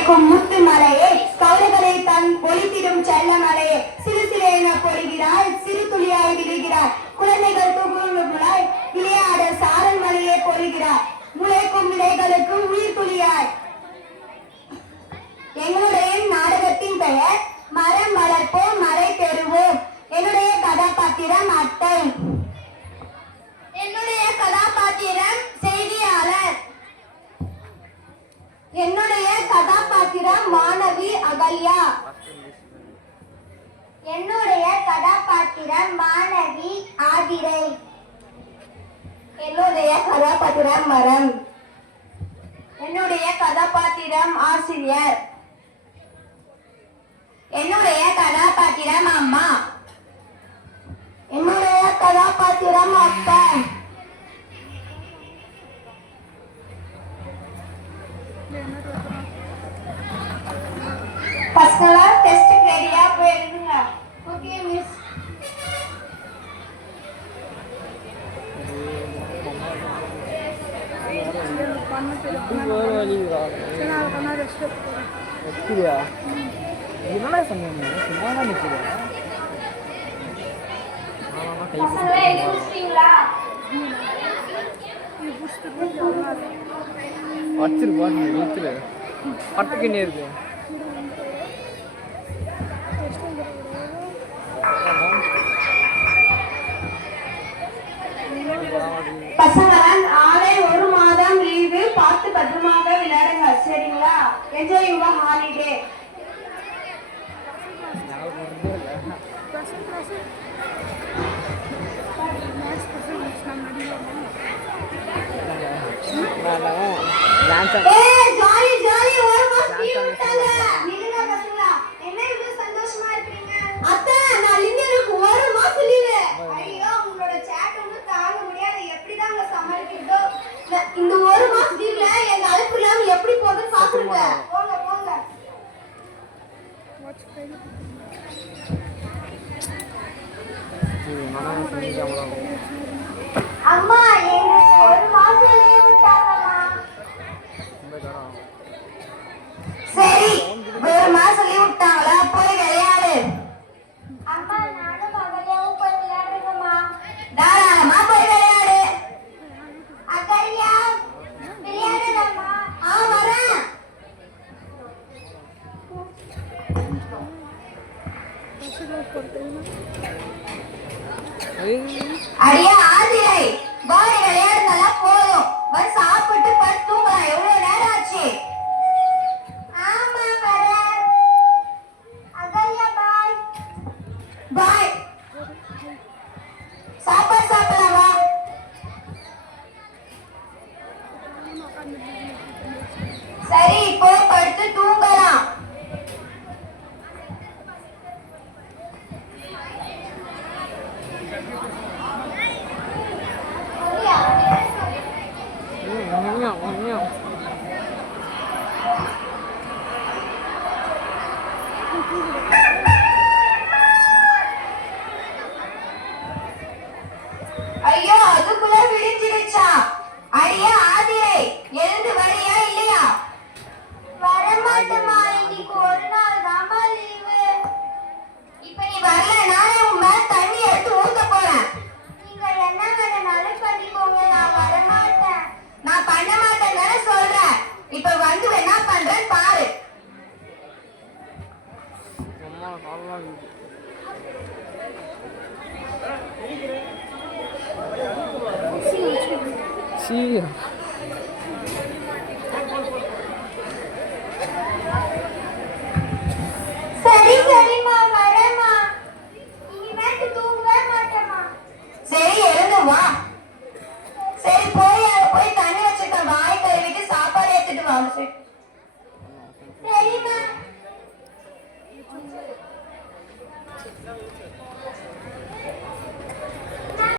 மறைக்கும் முத்து மலையே, கவலைகளை தன் ஒளித்திடும் செல்ல மலையே, சிறு சிறேன பொழிகிறாய், சிறு துளியாய் விழுகிறாய், குழந்தைகள் தூங்குளாய் விளையாட சாரல் மலையே பொழிகிறாய், முளைக்கும் விதைகளுக்கு உயிர் துளியாய். எங்களுடைய நாடகத்தின் பெயர் மரம் வளர்ப்போம் மறை பெறுவோம். என்னுடைய கதாபாத்திரம் அத்தை. என்னுடைய கதாபாத்திரம் செய்தியாளர். என்னுடைய கதாபாத்திரம் மாணவி அகல்யா. என்னுடைய கதாபாத்திரம் மாணவி ஆதிரை. என்னுடைய கதாபாத்திரம் மரம். என்னுடைய கதாபாத்திரம் ஆசிரியர். என்னுடைய கதாபாத்திரம் அம்மா. என்னுடைய கதாபாத்திரம் அப்பா. பசங்களா டெஸ்ட் ரெடியா போயிருங்க. Okay miss. பசங்களாம் ஆளே ஒரு மாதம் லீவு, பார்த்து பத்திரமாக விளையாடுங்க சரிங்களா? Enjoy your holiday. Jolly jolly ஒரு மாசம் லீவ் விட்டாங்க. நீங்க பசங்களா என்ன இவ்வளவு சந்தோஷமா இருக்கீங்க? அத்தை நான் லிங்கருக்கு ஒரு மாசம் லீவு. ஐயோ உங்களோட சேட் ஒன்னும் தாங்க முடியாது. எப்படிதாங்க சமாளிக்கிறதோ இந்த ஒரு மாசம் லீவ்ல எங்க அழைப்பு இல்லாம எப்படி போகுதுன்னு பாக்குறீங்க. போங்க போங்க. அம்மா எனக்கு ஒரு மாசம் லீவ் விட்டாங்கம்மா. சரி ஒரு மாசம் லீவ் விட்டாங்களா? போய் விளையாடு. அம்மா நானும் அகல்யாவும் போய் விளையாடுறேங்கம்மா. தாராளமா போய் விளையாடு. அகல்யா விளையாடுறேம்மா. வரேன். அடியா ஆதிரை பாடி விளையாடுறதெல்லாம் போதும். வந்து சாப்பிட்டு படுத்து தூங்கலாம். எவ்வளவு நேரம் ஆச்சு? ஆமா வரேன். அகல்யா பாய். பாய். சாப்பாடு சாப்பிடலாமா? சரி போய் படுத்து தூங்கலாம். ஐயோ அதுக்குள்ள விடிஞ்சிருச்சா? அடியா ஆதிரை எழுந்து வரியா இல்லையா? வரமாட்டேமா, இன்னைக்கு ஒரு நாள் தாமா லீவு. இப்ப நீ வரல நானே உன் மேல தண்ணி எடுத்து ஊத்த போறேன். நீங்க என்ன வேணாலும் பண்ணிக்கோங்க, நான் வரமாட்டேன். நான் பண்ண மாட்டேன்னு தானே சொல்றேன். இப்ப வந்து என்ன பண்றேன்னு பாரு. சரி சரிம்மா வரேம்மா. இனிமேட்டு தூங்கவே மாட்டேம்மா. சரி எழுந்து வா. சரி போய் தண்ணி வச்சுக்க. வாய் கழுவிட்டு சாப்பாடு எடுத்துட்டு வா.